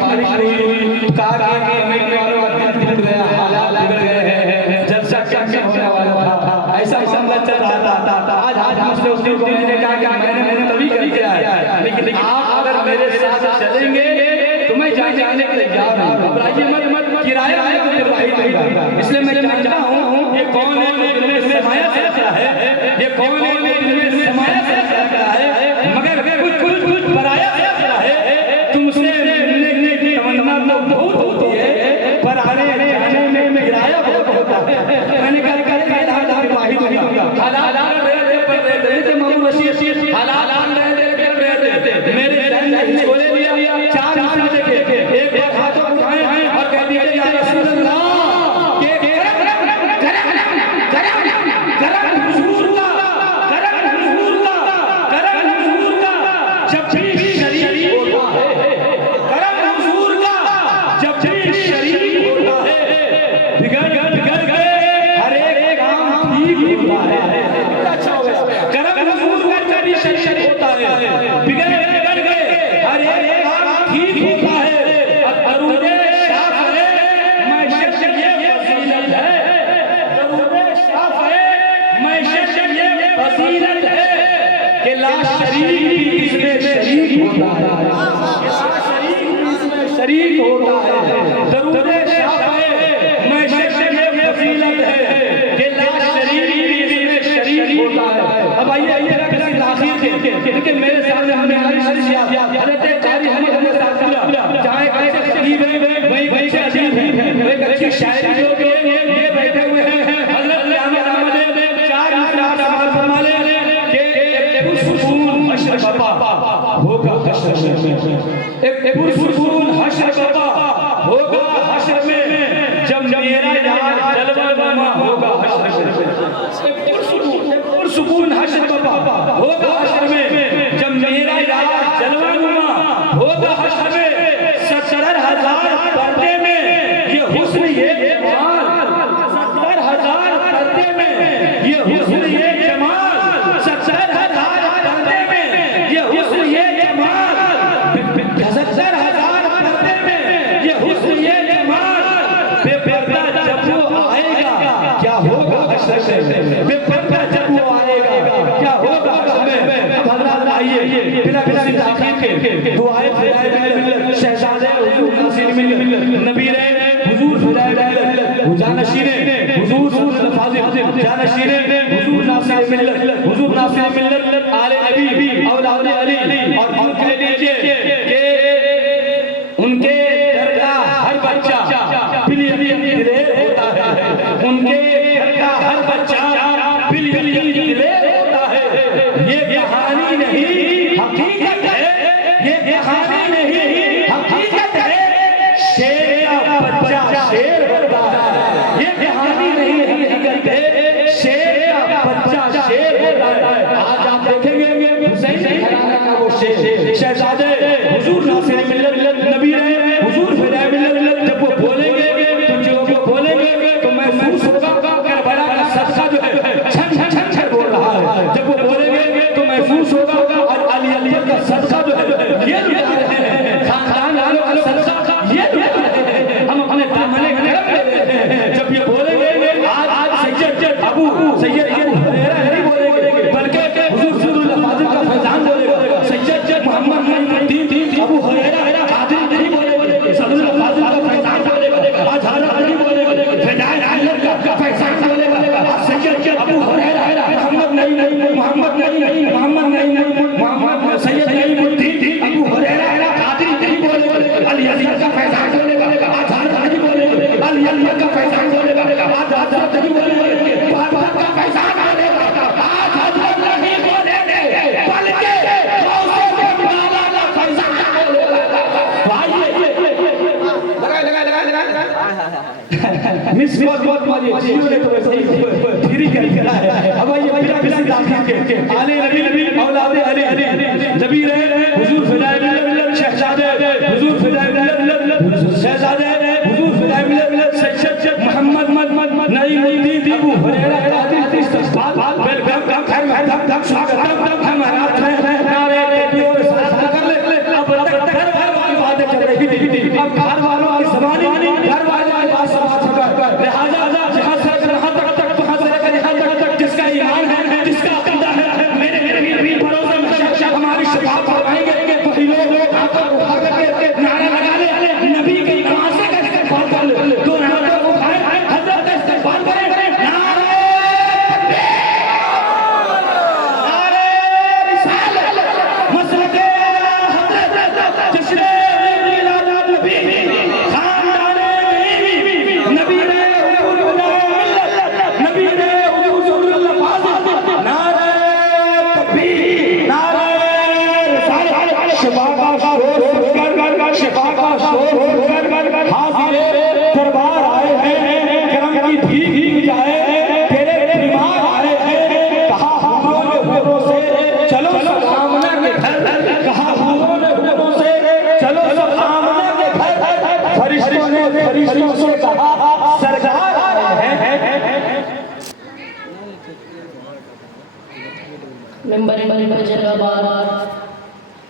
बारिश हुई, कार आगे हमें वाला टूट गया, हालात बिगड़ गए, जलसा कैसे होने वाला था, ऐसा मामला चल रहा था। आज मुझसे उस दिन मैंने कहा कि मैंने तभी कर दिया है, लेकिन आप अगर मेरे साथ चलेंगे तो मैं जाने के लिए तैयार हूँ। घबराइए मत, किराया है तो किराया दूंगा। इसलिए मैं जानता हूँ ये कौन है जो दिल में समाया रहता है, ये कौन है जो दिल में समाया रहता है, मगर कुछ पराया रहता है। तुमसे मिलने की तमन्ना तो बहुत होती है, पर आने जाने में किराया बहुत होता है। मैंने कहा वाहिद दूंगा, हालात मेरे छोले लिया, 4 हाथ देखे, एक हाथ उठाए और कह दिया या रसूल अल्लाह शरीक होता है, दरूद शाफ़े मैशर ये फजीलत है कि ला शरीक भी इसमें शरीक होता है। अब आइए किसी आखिर के देखिए मेरे सामने हमने हज़रत कारी हमने साथ किया, चाहे कैसे शहीद है वही से अजीब है, एक अच्छी शायरी लोग ये बैठे हुए हैं। हज़रत अहमद ने 4 मिसरा फरमा ले कि पुरसुकून हश्र बपा होगा हश्र में, एक पुरसुकून हश्र बपा होगा हश्र में, जब मेरा यार जलवा नुमा होगा हश्र में, पुरसुकून हश्र बपा होगा हश्र में, जब मेरा यार जलवा नुमा होगा हश्र में। 70,000 पर्दे में ये हुस्न ये जमाल, 70,000 पर्दे में ये हुस्न ये जमाल, 70,000 पर्दे में ये हुस्न ये जमाल, 70,000 पर्दे में ये हुस्न ये जमाल, बेपर्दा जब वो आएगा क्या होगा हश्र में, बेपर्दा जब वो आएगा क्या होगा हश्र में। अब हज़रात आइए बिना किसी ताख़ीर के दुआए फिदाए शहजादे हुजूर नासिर मिल्लत नबी रे हुजूर फिदाए मिल्लत जानशीने हुजूर फाजिल जानशीने हुजूर नासिर मिल्लत, हुजूर नासिर मिल्लत आले नबी औलाद अली, और यूं कह लीजिए कि उनके दर का हर बच्चा बिलियन दिलेर होता है, उनके दर का हर बच्चा बिलियन दिलेर होता है। ये कहानी नहीं हकीकत है, ये कहानी नहीं हकीकत है, शेर का बच्चा शेर होता है, ये कहानी नहीं हकीकत है, शेर का बच्चा शेर होता है। आज आप देखेंगे हुसैन घराना का वो शेर शहजादे हुजूर नासिर मिल्लत नबी रहे हुजूर फिदाए मिल्लत, जब वो बोलेंगे तो जो बोलेंगे तो महसूस होगा करबला का सदका जो है छन छन छन बोल रहा है, जब वो बोलेंगे तो महसूस होगा और अली का सदका जो है ये लुटा रहे हैं, खानदान वालों का सदका ये लुटा रहे हैं, हम अपने दामने करम ले रहे हैं। जब ये बोलेंगे आज सैयद अबू सैयद नहीं बोलेंगे बल्कि हुजूर रसूलुल्लाह फाजिल का फैजान बोलेगा, सैयद मोहम्मद नईमुद्दीन अबू हुरैरा कादिरी नहीं बोलेंगे, सदरुल फाजिल का फैजान बोलेगा, आज हज़रत नहीं बोलेंगे, फिदाए मिल्लत का फैजान बोलेगा, सैयद अबू हुरैरा मोहम्मद सैयद नईमुद्दीन अबू हुरैरा कादिरी नहीं बोलेंगे, अली का फैजान बोलेगा, आज हज़रत नहीं बोलेंगे, अली का फैजान बोलेगा, आज हज़रत नहीं बोलेंगे, बाबा का फैजान बोलेगा, आज हज़रत नहीं बोलेंगे, बल्कि गौसे मौला का फैजान बोलेगा। भाई लगा मिस बहुत मारिए जियो ने तो वैसे ही फ्री कर है। अब ये बिना किसी दाखिल के आले नबी औलाद अली नबी रहे हुजूर फिदाए मिल्लत शहजादे हुजूर फिदाए मिल्लत शहजादे हुजूर फिदाए मिल्लत सैयद मोहम्मद नईमुद्दीन अबू हुरैरा कादिरी इस्तक़बाल वेलकम धम स्वागत हमारा नारे और साथ कर ले अब तक घर वाली बातें चल रही थी। अब घर वालों की ज़बानी, घर वालों की बात समाप्त कर, लिहाजा जहाँ से यहाँ तक, वहाँ से यहाँ तक, जिसका ईमान है, जिसका अक़ीदा है, मेरे भी भरोसे में हमारी शफाअत फरमाएंगे। वही लोग आकर उठा करके नारा लगा ले, नबी की नमाज़ का इस्तेमाल कर ले, तो नारा उठाए, हज़रत का इस्तेमाल करें, नारे दरबार आए हैं, करम की भीख जाए, तेरे बीमार आए हैं, कहा हुरों से चलो सब आमना के घर, कहा हुरों से चलो सब आमना के घर, फरिश्तों ने फरिश्तों से कहा सरकार आ रहे हैं। नंबर पर जलाबाद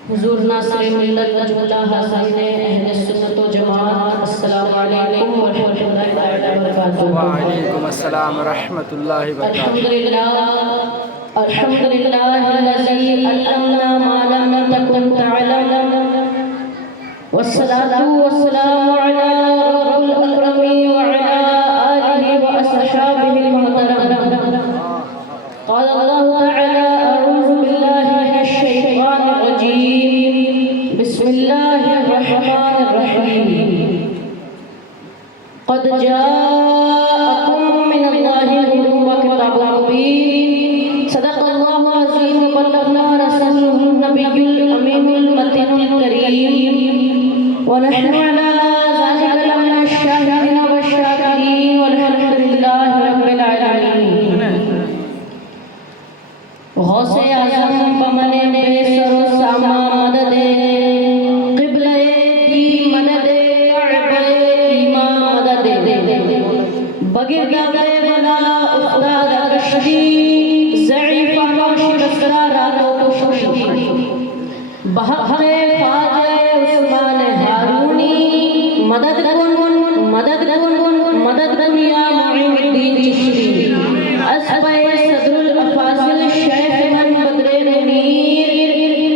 हुजूर नासिर मिल्लत वजहुल्लाह हसन अहले सुन्नत व जमात। अस्सलामु अलैकुम व रहमतुल्लाहि व बरकातुहू। व अलैकुम अस्सलाम व रहमतुल्लाहि व बरकातुहू। अल्हम्दुलिल्लाहिल्लज़ी अल्लमना मा लम तकुन तअलम वस्सलातु वस्सलामु अला रसूलिल अकरम व अला आलिहि व अस्हाबिहिल मुहतरम। क़ाल अल्लाहु तआला अऊज़ु बिल्लाहि मिनश शैतानिर रजीम। बिस्मिल्लाहिर रहमानिर रहीम। क़द जाअकुम मिनल्लाहि नूरुन व किताबुम मुबीन। सदक़ल्लाहुल अज़ीम व बल्लगना रसूलुहुन नबियुल अमीनुल मतीनुल करीम। व नहनु अला ज़ालिका लमिनश शाहिदीन व शाकिरीन वल्हम्दुलिल्लाहि रब्बिल आलमीन। गौसे आज़म बमने बेसरो सामा मददे क़िबले दी मददे कअबे ईमान मददे बगिर गावे बला उस्ताद रशदी ज़ईफ़ा शिकस्तरा रातो खुशी बहक़े ख्वाजे उस्मान हारूनी मदद कुन मदद या मुईनुद्दीन चिश्ती अस्बे सदरुल अफाज़िल शेख मन बदरे मुनीर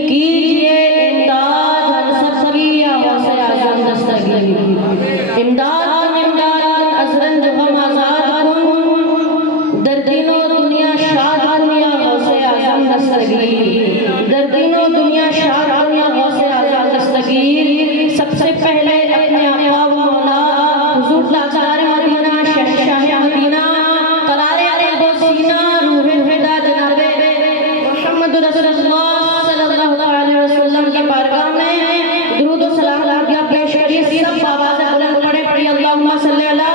कीजिए इमदाद हम सब की गौसे आज़म दस्तगीर। इमदाद अज़रन जो हम आज़ाद कुन दर्दिनो दुनिया शाद दुनिया गौसे आज़म दस्तगीर। दर्दिनो दुनिया शाद दुनिया गौसे आज़म दस्तगीर। सबसे पहले अपने आका व मौला हुज़ूर लाज़ार मदीना शहंशाह मदीना करारे अरब सीना रूह फिदा जनाबे मुहम्मद रसूलुल्लाह सल्लल्लाहु अलैहि वसल्लम की बारगाह में दुरूद व सलाम लागिया पेश करिए। सब आवाज़ बुलंद पढ़े पढ़िए अल्लाहुम्मा सल्ली अला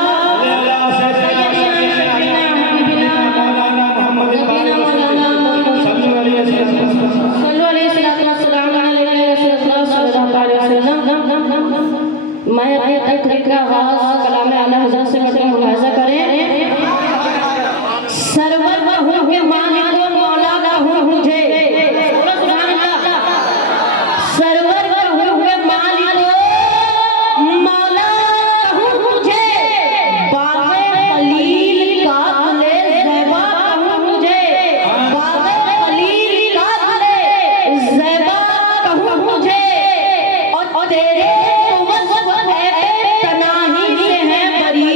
मैं तकरीर का आगाज़ कलाम आला हज़रत से करके मुलाज़ा करें। सरवर हुए मालिक व मौला कहूँ मुझे, सरवर हुए मालिक व मौला कहूँ मुझे, बाग़े खलील का ले ज़ैबा कहूँ मुझे, बाग़े खलील का ले ज़ैबा कहूँ मुझे। और तेरे तनाही से है बरी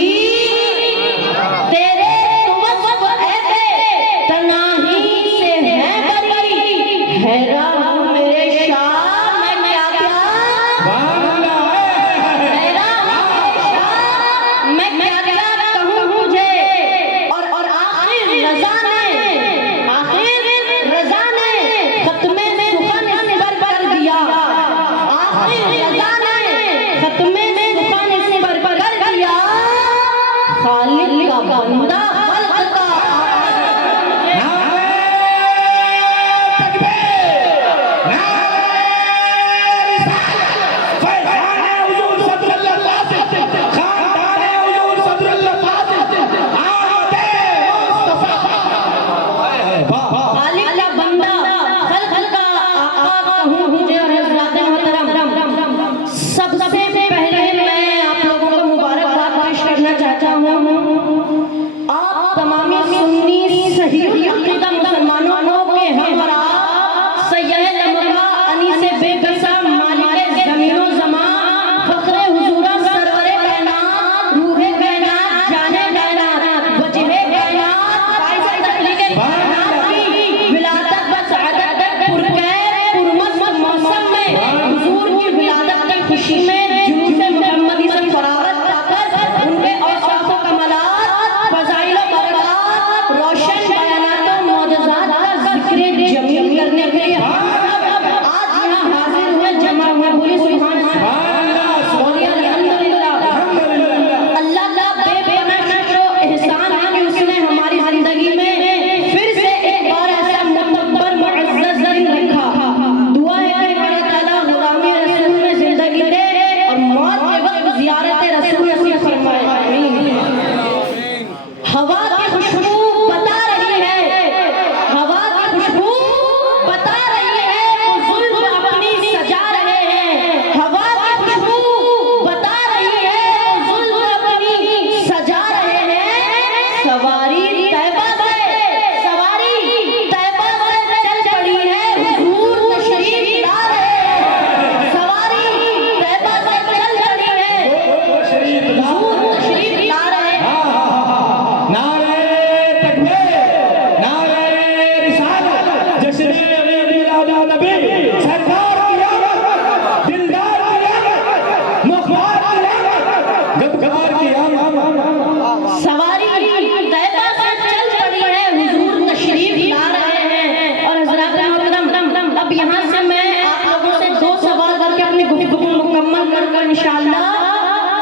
इंशाअल्लाह।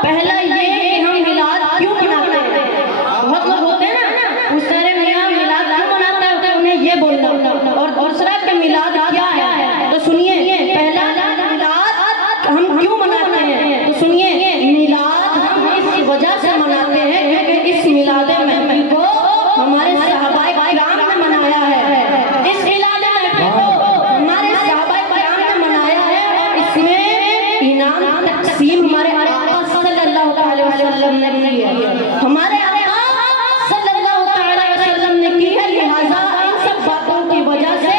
पहला ये कि हम मिलाद क्यों मनाते हैं। बहुत लोग होते हैं ना, उस तरह मियां मिलाद क्यों मनाता है, तो उन्हें ये बोलना। और दूसरा कि मिलाद क्या है, तो सुनिए। पहला मिलाद हम क्यों मनाते हैं, तो सुनिए। मिलाद हम इस वजह से मनाते हैं क्योंकि इस मिलाद महफिल को हमारे सहाबाए किराम ने मनाया है। इस मिलाद महफिल को हमारे सहाबाए किराम ने मनाया है और इसमें इनाम तकसीम हमारे आका सल्लल्लाहु अलैहि वसल्लम ने की है। हमारे आका सल्लल्लाहु अलैहि वसल्लम ने की है। लिहाजा इन सब बातों की वजह से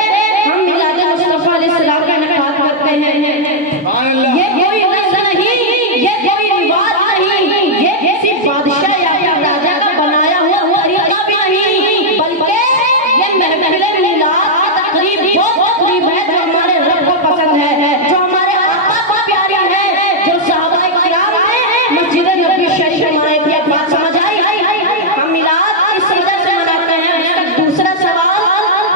हम मिलाद मुस्तफा अलैहिस्सलाम का इनकार करते हैं। ये कोई रस्म नहीं, ये कोई रिवाज नहीं, ये किसी बादशाह या फिर राजा का बनाया हुआ तरीका भी नहीं, बल्कि ये महफिल मिलाद की तकरीब वो तकरीब है जो हमारे रब को पसंद है, जो हमारे आका को प्यारी है, जो सहाबाए किराम ने मस्जिद नबी शरीफ हमारे की बात समझ आई। हम मिलाद इस वजह से मनाते हैं। इसका दूसरा सवाल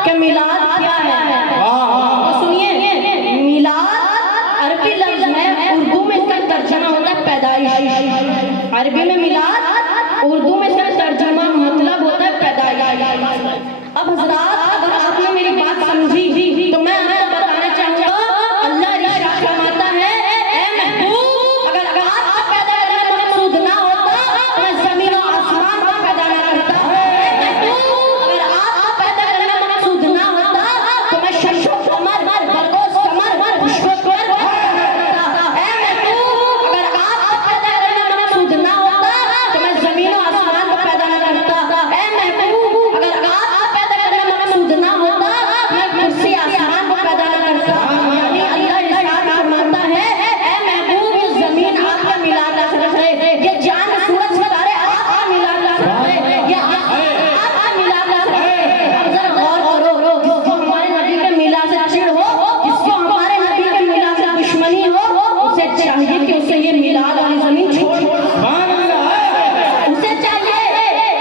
कि मिलाद क्या है, तो सुनिए। मिलाद अरबी लफ्ज है, उर्दू में इसका तर्जुमा होता है पैदाइश। अरबी में मिलाद, उर्दू में इसका तर्जुमा मतलब होता है पैदाइश। अब हजरात, अगर आपने मेरी बात समझी तो मैं आपको बताना चाहूंगा, अल्लाह इरशाद फरमाता है, ऐ महबूब, अगर आपका पैदा करने का मकसूद ना होता तो मैं जमीन और आसमान को पैदा ना करता। ऐ महबूब, अगर आपका पैदा करने का मकसूद ना होता तो मैं शम्सो कमर, बरकोस कमर, खुशको कमर पैदा करता। ऐ महबूब, अगर आपका पैदा करने का मकसूद ना होता तो मैं जमीन और आसमान को पैदा ना करता। ऐ महबूब, अगर आपका पैदा करने का मकसूद ना होता मैं कुर्सी आसमान को पैदा ना करता। यानी अल्लाह इरशाद फरमाता है, ऐ महबूब, ये जमीन आपका मिलाद है, ये चांद सूरज सितारे आपका मिलाद है, ये आपका मिलाद है। अब जरा गौर करो, जिसको हमारे नबी के मिलाद से चिढ़ हो, जिसको हमारे नबी के मिलाद से दुश्मनी हो, उसे चाहिए कि उसे ये मिलाद वाली जमीन छोड़ दे। उसे चाहिए,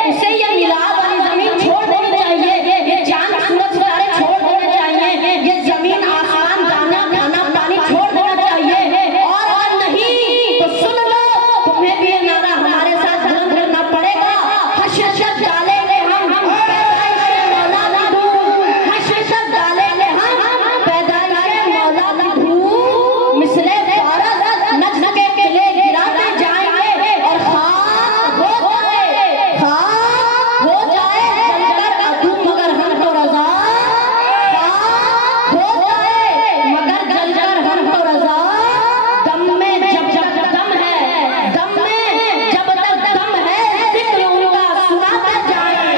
उसे ये मिलाद वाली जमीन छोड़ देनी चाहिए, ये चांद सूरज सितारे छोड़ देने चाहिए, ये जमीन आसमान दाना खाना पानी छोड़ देना चाहिए। और अगर नहीं तो सुन लो, तुम्हें भी ये नारा हमारे साथ बुलंद करना पड़ेगा, हशर डालेंगे हम पैदाइश के मौला की धूम, हशर डालेंगे हम पैदाइश के मौला की धूम, मिसले बारह नज्म के किले गिराते जाएंगे और खाक हो जाए, खाक हो जाए जलकर अधू मगर हम तो रजा, खाक हो जाए मगर जलकर हम तो रजा। दम में जब जब दम है, दम में जब तक दम है, जिक्र उनका सुनाता जाए।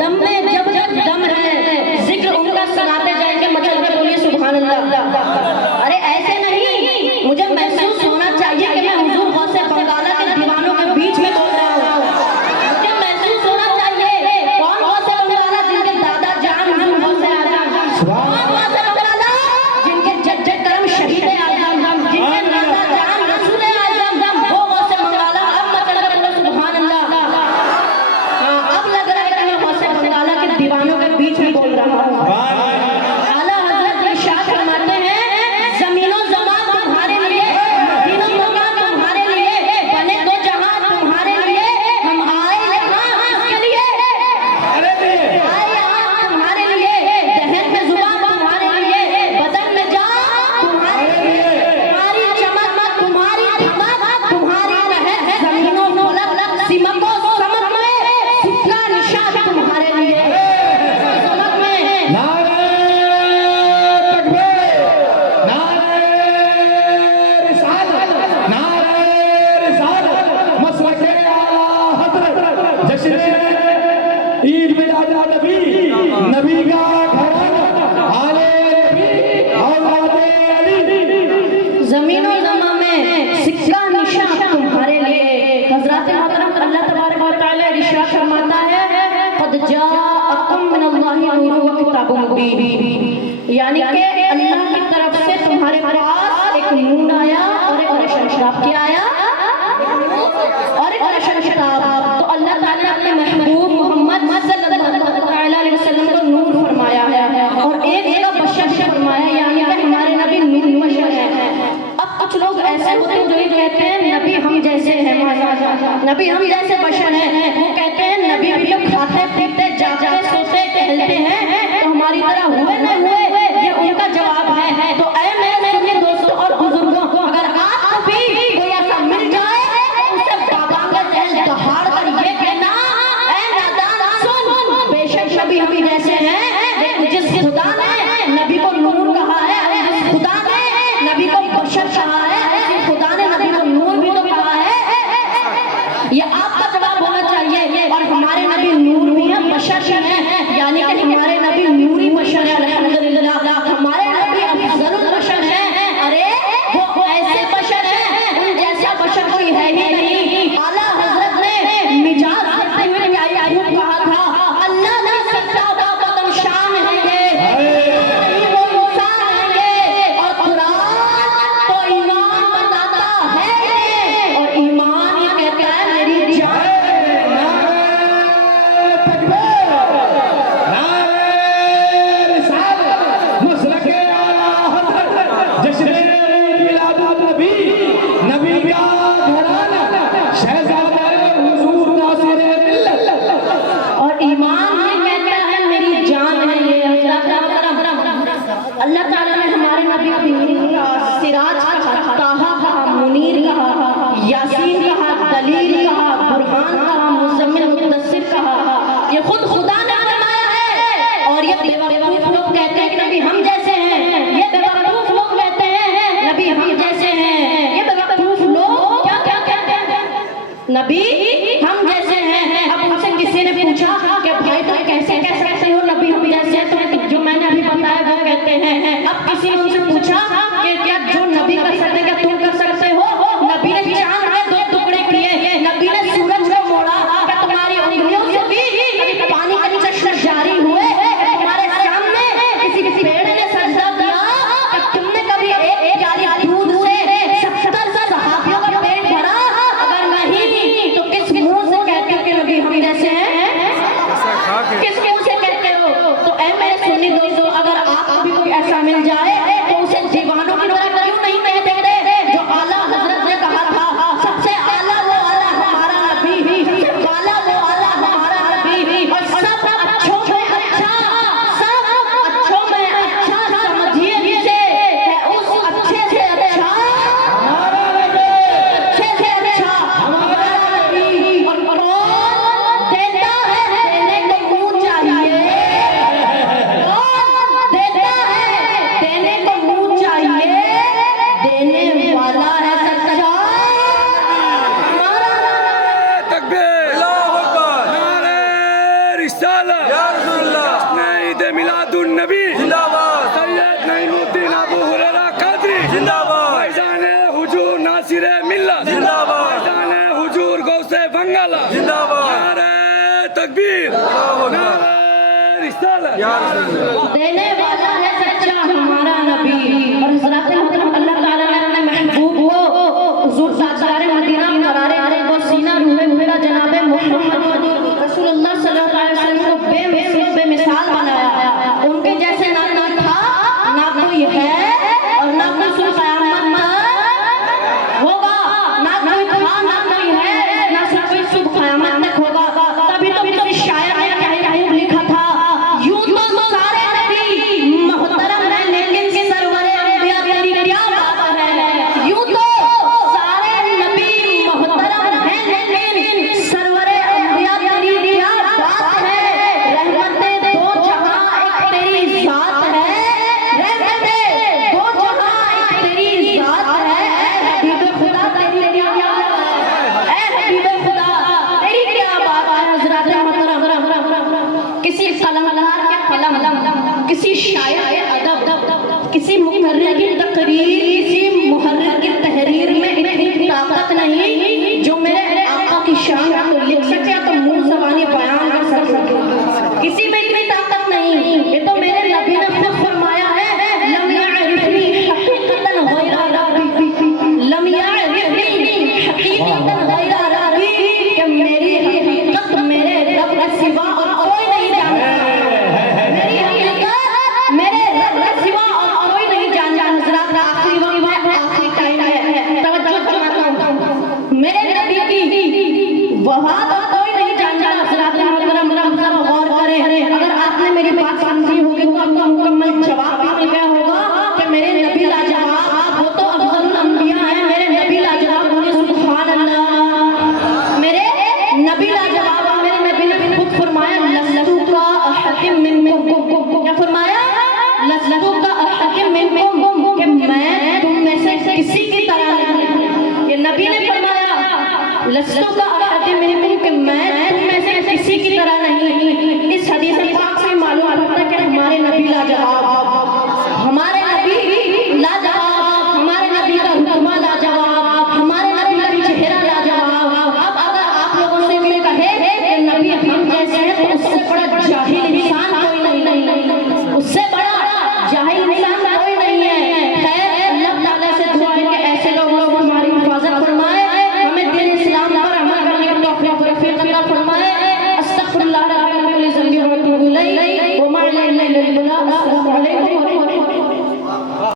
दम में जब जब दम है, जिक्र उनका सुनाते जाएंगे। मचल के बोलिए सुभान अल्लाह। अरे ऐसे नहीं, मुझे महसूस होना चाहिए कि मैं हुजूर गौसे बंगाला के दीवानों के बीच में बोल रहा हूँ। मुझे महसूस होना चाहिए, कौन गौसे बंगाला, जिनके दादा जान हुजूर गौसे आजम, कौन गौसे बंगाला, जिनके जज्जे करम शहीद आजम, जिनके दादा जान रसूल आजम, वो गौसे बंगाला। अब मचल के बोलो सुभान अल्लाह। अब लग रहा है कि मैं गौसे बंगाला के दीवानों के बीच में बोल रहा हूँ। आला हजरत इरशाद फरमाते हैं, यानी कि अल्लाह की तरफ से तुम्हारे पास एक नून आया और एक रोशन शराब क्या आया और एक रोशन शराब। तो अल्लाह ताला ने अपने महबूब मोहम्मद सल्लल्लाहु अलैहि वसल्लम को नूर फरमाया है और एक जगह बशर फरमाया, यानी कि हमारे नबी नूर बशर है। अब कुछ लोग ऐसे होते हैं जो ये कहते हैं नबी हम जैसे हैं, नबी हम जैसे बशर हैं। वो कहते हैं नबी भी लोग खाते पीते जागते सोते टहलते हैं तो हमारी तरह हुए न हुए, ये उनका जवाब है। तो ऐ मेरे दोस्तों और बुजुर्गों, अगर आपको भी कोई ऐसा मिल जाए तो उसे बाबा का जहल दहाड़ कर ये कहना, ऐ नादान सुन, बेशक नबी हम जैसे हैं, लेकिन जिस खुदा ने नबी को नूर कहा है, जिस खुदा ने नबी को बशर कहा है, जिस खुदा ने नबी को नूर भी तो कहा है, ये आपका जवाब होना चाहिए। और हमारे नबी नूर भी हैं, बशर भी हैं, यानी कि हमारे नबी नूरी बशर है। अल्हम्दुलिल्लाह हमारे नबी अफजलुल बशर हैं। अरे वो ऐसे बशर हैं, उन जैसा बशर कोई है ही नहीं। आला हजरत ने मिजाज करते हुए क्या कहा था, अल्लाह ने सच्चा बात शान है ये, वो इंसान है ये, और कुरान तो ईमान बताता है ये, और ईमान ये कहता है मेरी जान। और ईमान ये कहता है मेरी जान है ये। अल्लाह ताला ने हमारे नबी का सिराज कहा, ताहा कहा, मुनीर कहा, यासीन कहा, दलील कहा, बुरहान कहा, मुज़म्मिल मुद्दस्सिर कहा। ये खुद खुदा ने फरमाया है। और ये बेवकूफ लोग कहते हैं कि नबी हम जैसे हैं, ये बेवकूफ लोग कहते हैं नबी हम जैसे हैं। ये बेवकूफ लोग क्या क्या कहते हैं, नबी हम जैसे हैं। अब उनसे किसी ने पूछा कि भाई तुम कैसे कह सकते हो नबी हम जैसे, तो जो मैंने अभी बताया वो कहते हैं। अब किसी ने उनसे पूछा कि क्या जो नबी कर सकते क्या तुम कर सकते हो? नबी ने चांद के 2 टुकड़े किए, नबी ने सूरज को मोड़ा, क्या तुम्हारी उंगलियों से भी पानी के चश्मे जारी हुए? तुम्हारे सामने किसी पेड़ ने सजदा किया, क्या तुमने कभी एक प्याली दूध से 70 सहाबियों का पेट भरा? अगर नहीं तो किस मुंह से कहते हो कि नबी हम जैसे हैं? किसके मुंह से कहते हो? तो ऐ मेरे सुन्नी दोस्तों, अगर आपको भी कोई ऐसा मिल जाए तो उसे दीवानों की तरह क्यों नहीं कह देते? जो आला हजरत ने कहा था, सबसे आला वो आला हमारा नबी, सबसे वाला वो आला हमारा नबी, और सब अच्छों में अच्छा, सब अच्छों में अच्छा समझिए जिसे है उस अच्छे से अच्छा हमारा नबी, अच्छे से अच्छा हमारा नबी। और कौन देता है, देने को मुंह चाहिए, कौन देता है, देने को मुंह चाहिए, देने वाला है सच्चा हमारा नबी। तकबीर, अल्लाहू अकबर, नारे रिसालत, या रसूलुल्लाह, ईद मिलादुन नबी जिंदाबाद, सैयद नईमुद्दीन अबू हुरैरा कादरी जिंदाबाद, फैजान हुजूर नासिर मिल्लत जिंदाबाद, फैजान हुजूर गौसे बंगाला जिंदाबाद, नारे तकबीर, नारे रिसालत, या रसूलुल्लाह। देने वाला है सच्चा हमारा नबी। और हज़रात मोहतरम, अल्लाह ताला ने अपने महबूब को हुजूर साजदार मदीना करारे वो सीना रूहे हुआ जनाब मोहम्मद रसूलुल्लाह सल्लल्लाहु अलैहि वसल्लम को बेमिसाल बनाया। उनके जैसे ना कोई था, ना कोई है, और ना कोई सुन क़यामत में होगा। ना कोई था, ना कोई है, ना कोई सुबह क़यामत तक होगा। तभी तो किसी शायर ने क्या लिखा था, यूं तो सारे नबी मोहतरम हैं, लेकिन सरवरे अंबिया तेरी क्या बात है। यूं तो सारे नबी मोहतरम हैं, लेकिन सरवरे अंबिया तेरी क्या बात है। रहमते दो जहां एक तेरी जात है, रहमते दो जहां एक तेरी जात है। हबीब खुदा तेरी क्या बात है, ऐ हबीब खुदा तेरी क्या बात है। हज़रात मोहतरम, किसी कलमकार के कलम, किसी शायर के अदब, किसी मुहर्रिर की तकरीर, किसी मुहर्रिर की तहरीर में इतनी ताकत नहीं जो मेरे आका की शान को लिख सके तो मुंह ज़बानी बयान कर सके। किसी में इतनी ताकत नहीं। ये तो मेरे नबी जमील आजा